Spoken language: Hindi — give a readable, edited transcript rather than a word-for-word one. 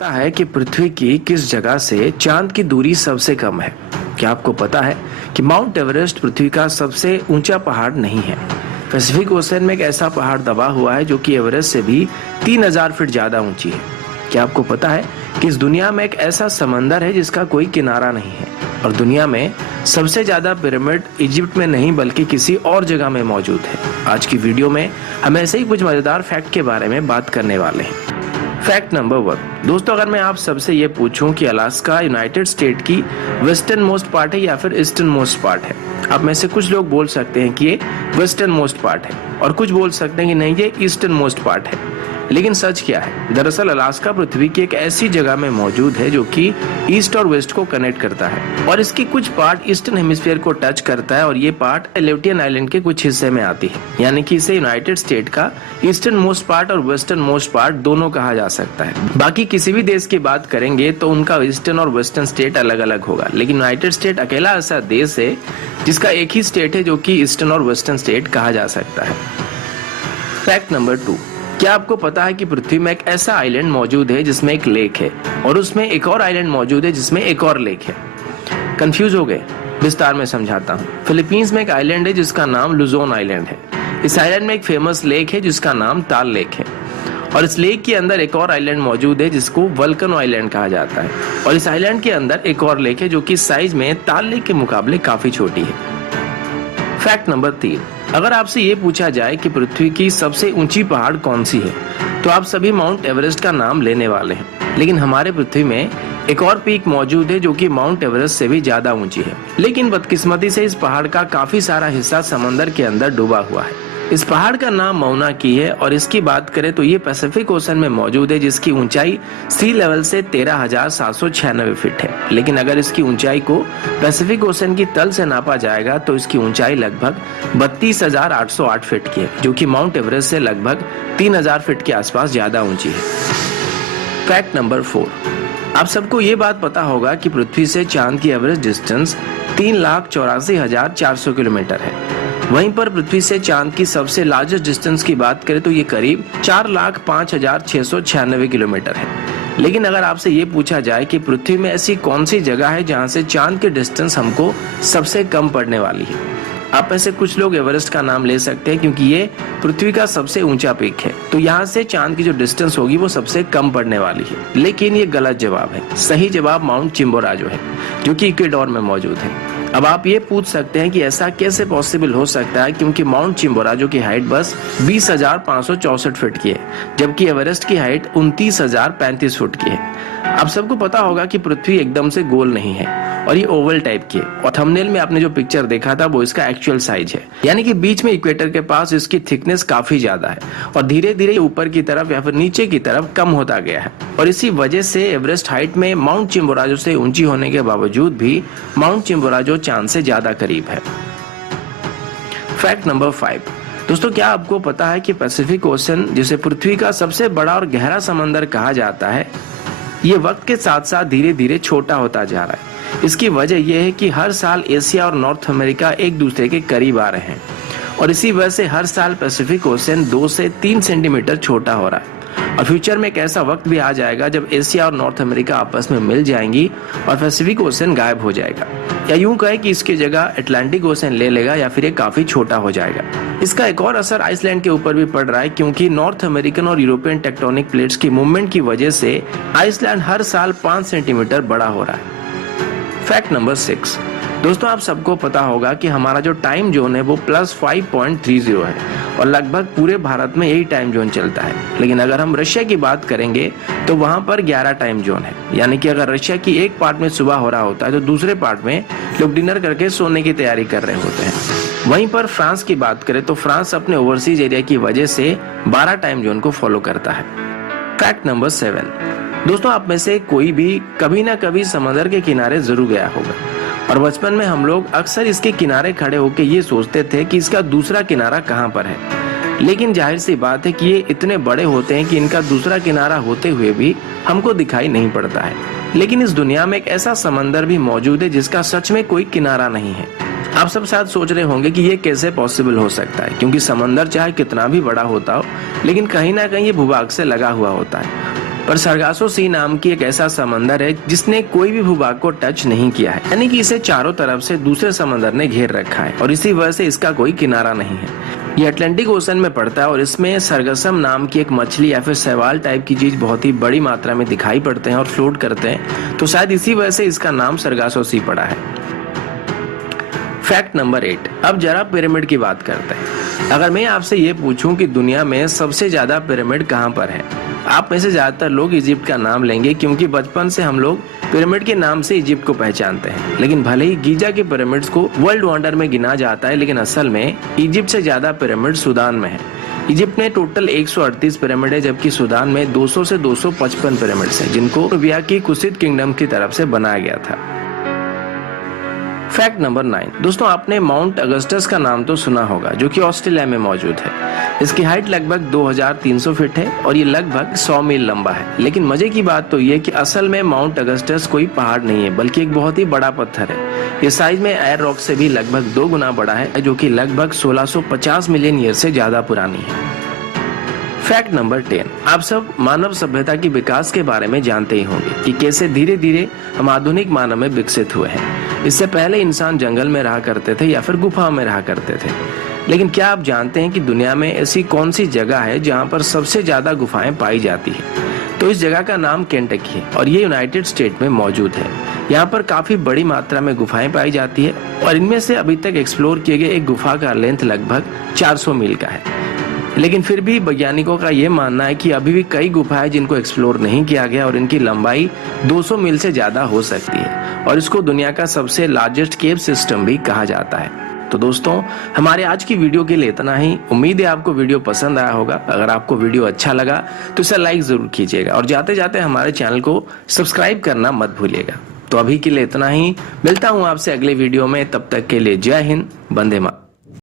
पता है कि पृथ्वी की किस जगह से चांद की दूरी सबसे कम है? क्या आपको पता है कि माउंट एवरेस्ट पृथ्वी का सबसे ऊंचा पहाड़ नहीं है? पैसिफिक ओशन में एक ऐसा पहाड़ दबा हुआ है जो कि एवरेस्ट से भी 3000 फीट ज्यादा ऊंची है। क्या आपको पता है कि इस दुनिया में एक ऐसा समंदर है जिसका कोई किनारा नहीं है? और दुनिया में सबसे ज्यादा पिरामिड इजिप्ट में नहीं बल्कि किसी और जगह में मौजूद है। आज की वीडियो में हम ऐसे ही कुछ मजेदार फैक्ट के बारे में बात करने वाले हैं। Fact number 1। दोस्तों, अगर मैं आप सबसे ये पूछूं कि अलास्का यूनाइटेड स्टेट की वेस्टर्न मोस्ट पार्ट है या फिर ईस्टर्न मोस्ट पार्ट है, आप में से कुछ लोग बोल सकते हैं कि ये वेस्टर्न मोस्ट पार्ट है और कुछ बोल सकते हैं कि नहीं, ये ईस्टर्न मोस्ट पार्ट है। लेकिन सच क्या है? दरअसल अलास्का पृथ्वी की एक ऐसी जगह में मौजूद है जो कि ईस्ट और वेस्ट को कनेक्ट करता है और इसकी कुछ पार्ट ईस्टर्न हेमिस्फीयर को टच करता है और ये पार्ट एलेutian आइलैंड के कुछ हिस्से में आती है। यानी कि इसे यूनाइटेड स्टेट का ईस्टर्न मोस्ट पार्ट और वेस्टर्न मोस्ट पार्ट दोनों कहा जा सकता है। बाकी किसी भी देश की बात करेंगे तो उनका ईस्टर्न और वेस्टर्न स्टेट अलग अलग होगा, लेकिन यूनाइटेड स्टेट अकेला ऐसा देश है जिसका एक ही स्टेट है जो कि ईस्टर्न और वेस्टर्न स्टेट कहा जा सकता है। Fact number 2। क्या आपको पता है कि पृथ्वी में एक ऐसा आइलैंड मौजूद है जिसमें एक लेक है और उसमें एक और आइलैंड मौजूद है जिसमें एक और लेक है? कंफ्यूज हो गए? विस्तार में समझाता हूँ। फिलीपींस में एक आइलैंड है जिसका नाम लुजोन आइलैंड है। इस आइलैंड में एक फेमस लेक है जिसका नाम ताल लेक है और इस लेक के अंदर एक और आइलैंड मौजूद है जिसको वल्कनो आइलैंड कहा जाता है और इस आइलैंड के अंदर एक और लेक है जो कि साइज में ताल लेक के मुकाबले काफी छोटी है। Fact number 3। अगर आपसे ये पूछा जाए कि पृथ्वी की सबसे ऊंची पहाड़ कौन सी है तो आप सभी माउंट एवरेस्ट का नाम लेने वाले हैं, लेकिन हमारे पृथ्वी में एक और पीक मौजूद है जो कि माउंट एवरेस्ट से भी ज्यादा ऊंची है। लेकिन बदकिस्मती से इस पहाड़ का काफी सारा हिस्सा समंदर के अंदर डूबा हुआ है। इस पहाड़ का नाम मौना की है और इसकी बात करें तो ये पैसिफिक ओशन में मौजूद है जिसकी ऊंचाई सी लेवल से 13,796 फीट है। लेकिन अगर इसकी ऊंचाई को पैसिफिक ओशन की तल से नापा जाएगा तो इसकी ऊंचाई लगभग 32,808 फीट की है, जो कि माउंट एवरेस्ट से लगभग 3,000 फीट के आसपास ज्यादा ऊंची है। Fact number 4। आप सबको ये बात पता होगा कि पृथ्वी से चांद की एवरेज डिस्टेंस 3,84,400 किलोमीटर है। वहीं पर पृथ्वी से चांद की सबसे लार्जेस्ट डिस्टेंस की बात करें तो ये करीब 4,05,696 किलोमीटर है। लेकिन अगर आपसे ये पूछा जाए कि पृथ्वी में ऐसी कौन सी जगह है जहां से चांद की डिस्टेंस हमको सबसे कम पड़ने वाली है, आप ऐसे कुछ लोग एवरेस्ट का नाम ले सकते हैं क्योंकि ये पृथ्वी का सबसे ऊंचा पीक है, तो यहाँ से चांद की जो डिस्टेंस होगी वो सबसे कम पड़ने वाली है। लेकिन ये गलत जवाब है। सही जवाब माउंट चिम्बोराजो है जो कि इक्वेडोर में मौजूद है। अब आप ये पूछ सकते हैं कि ऐसा कैसे पॉसिबल हो सकता है, क्योंकि माउंट चिम्बोराजो की हाइट बस 20,564 फीट की है जबकि एवरेस्ट की हाइट 29,035 फुट की है। आप सबको पता होगा कि पृथ्वी एकदम से गोल नहीं है और ये ओवल टाइप की है और थंबनेल में आपने जो पिक्चर देखा था वो इसका एक्चुअल साइज है, यानी कि बीच में इक्वेटर के पास इसकी थिकनेस काफी ज्यादा है और धीरे धीरे ऊपर की तरफ या फिर नीचे की तरफ कम होता गया है और इसी वजह से एवरेस्ट हाइट में माउंट चिम्बोराजो से ऊंची होने के बावजूद भी माउंट चिम्बोराजो चांद से ज्यादा करीब है। Fact number 5। दोस्तों, क्या आपको पता है कि पैसिफिक ओशन, जिसे पृथ्वी का सबसे बड़ा और गहरा समंदर कहा जाता है, ये वक्त के साथ साथ धीरे धीरे छोटा होता जा रहा है। इसकी वजह यह है कि हर साल एशिया और नॉर्थ अमेरिका एक दूसरे के करीब आ रहे हैं और इसी वजह से हर साल पैसिफिक ओशन 2 से 3 सेंटीमीटर छोटा हो रहा है और फ्यूचर में एक ऐसा वक्त भी आ जाएगा जब एशिया और नॉर्थ अमेरिका आपस में मिल जाएंगी और पैसिफिक ओशन गायब हो जाएगा, या यूं कहे कि इसकी जगह अटलांटिक ओशन ले लेगा या फिर ये काफी छोटा हो जाएगा। इसका एक और असर आइसलैंड के ऊपर भी पड़ रहा है क्योंकि नॉर्थ अमेरिकन और यूरोपियन टेक्टोनिक प्लेट्स की मूवमेंट की वजह से आइसलैंड हर साल 5 सेंटीमीटर बड़ा हो रहा है। Fact number 6। दोस्तों, आप सबको पता होगा कि हमारा जो टाइम जोन है वो +5.30 है और लगभग पूरे भारत में यही टाइम जोन चलता है। लेकिन अगर हम रशिया की बात करेंगे तो वहां पर 11 टाइम जोन है, यानी कि अगर रशिया की एक पार्ट में सुबह हो रहा होता है तो दूसरे पार्ट में लोग डिनर करके सोने की तैयारी कर रहे होते हैं। वहीं पर फ्रांस की बात करें तो फ्रांस अपने ओवरसीज एरिया की वजह से 12 टाइम जोन को फॉलो करता है। Fact number 7। दोस्तों, आप में से कोई भी कभी ना कभी समंदर के किनारे जरूर गया होगा और बचपन में हम लोग अक्सर इसके किनारे खड़े होकर ये सोचते थे कि इसका दूसरा किनारा कहाँ पर है। लेकिन जाहिर सी बात है कि ये इतने बड़े होते हैं कि इनका दूसरा किनारा होते हुए भी हमको दिखाई नहीं पड़ता है। लेकिन इस दुनिया में एक ऐसा समंदर भी मौजूद है जिसका सच में कोई किनारा नहीं है। आप सब शायद सोच रहे होंगे कि ये कैसे पॉसिबल हो सकता है, क्योंकि समंदर चाहे कितना भी बड़ा होता हो लेकिन कहीं ना कहीं ये भूभाग से लगा हुआ होता है। पर सरगासो सी नाम की एक ऐसा समंदर है जिसने कोई भी भूभाग को टच नहीं किया है, यानी कि इसे चारों तरफ से दूसरे समंदर ने घेर रखा है और इसी वजह से इसका कोई किनारा नहीं है। ये अटलांटिक ओशन में पड़ता है और इसमें सरगसम नाम की एक मछली या फिर शैवाल टाइप की चीज बहुत ही बड़ी मात्रा में दिखाई पड़ते हैं और फ्लोट करते हैं, तो शायद इसी वजह से इसका नाम सरगासो सी पड़ा है। फैक्ट नंबर 8, अब जरा पिरामिड की बात करते हैं। अगर मैं आपसे ये पूछूं कि दुनिया में सबसे ज्यादा पिरामिड कहां पर है, आप में से ज्यादातर लोग इजिप्ट का नाम लेंगे, क्योंकि बचपन से हम लोग पिरामिड के नाम से इजिप्ट को पहचानते हैं। लेकिन भले ही गीजा के पिरामिड्स को वर्ल्ड वंडर में गिना जाता है, लेकिन असल में इजिप्ट से ज्यादा पिरामिड सूडान में है। इजिप्ट में टोटल 138 पिरामिड है, जबकि सूडान में 200 से 255 पिरामिड्स हैं, जिनको नुबिया की कुशित किंगडम की तरफ से बनाया गया था। फैक्ट नंबर 9, दोस्तों आपने माउंट अगस्टस का नाम तो सुना होगा, जो कि ऑस्ट्रेलिया में मौजूद है। इसकी हाइट लगभग 2300 फीट है और ये लगभग 100 मील लंबा है। लेकिन मजे की बात तो ये कि असल में माउंट अगस्टस कोई पहाड़ नहीं है, बल्कि एक बहुत ही बड़ा पत्थर है। ये साइज में एयर रॉक से भी लगभग 2 गुना बड़ा है, जो कि लगभग 1650 मिलियन ईयर से ज्यादा पुरानी है। फैक्ट नंबर 10, आप सब मानव सभ्यता की विकास के बारे में जानते ही होंगे कि कैसे धीरे धीरे हम आधुनिक मानव में विकसित हुए हैं। इससे पहले इंसान जंगल में रहा करते थे या फिर गुफाओं में रहा करते थे। लेकिन क्या आप जानते हैं कि दुनिया में ऐसी कौन सी जगह है जहां पर सबसे ज्यादा गुफाएं पाई जाती है? तो इस जगह का नाम केंटकी है और ये यूनाइटेड स्टेट में मौजूद है। यहाँ पर काफी बड़ी मात्रा में गुफाएं पाई जाती है और इनमें से अभी तक एक्सप्लोर किए गए एक गुफा का लेंथ लगभग 400 मील का है। लेकिन फिर भी वैज्ञानिकों का ये मानना है कि अभी भी कई गुफाएं जिनको एक्सप्लोर नहीं किया गया और इनकी लंबाई 200 मील से ज्यादा हो सकती है और इसको दुनिया का सबसे लार्जेस्ट केव सिस्टम भी कहा जाता है। तो दोस्तों हमारे आज की वीडियो के लिए इतना ही। उम्मीद है आपको वीडियो पसंद आया होगा। अगर आपको वीडियो अच्छा लगा तो इसे लाइक जरूर कीजिएगा और जाते जाते हमारे चैनल को सब्सक्राइब करना मत भूलिएगा। तो अभी के लिए इतना ही, मिलता हूँ आपसे अगले वीडियो में। तब तक के लिए जय हिंद, वंदे मातरम।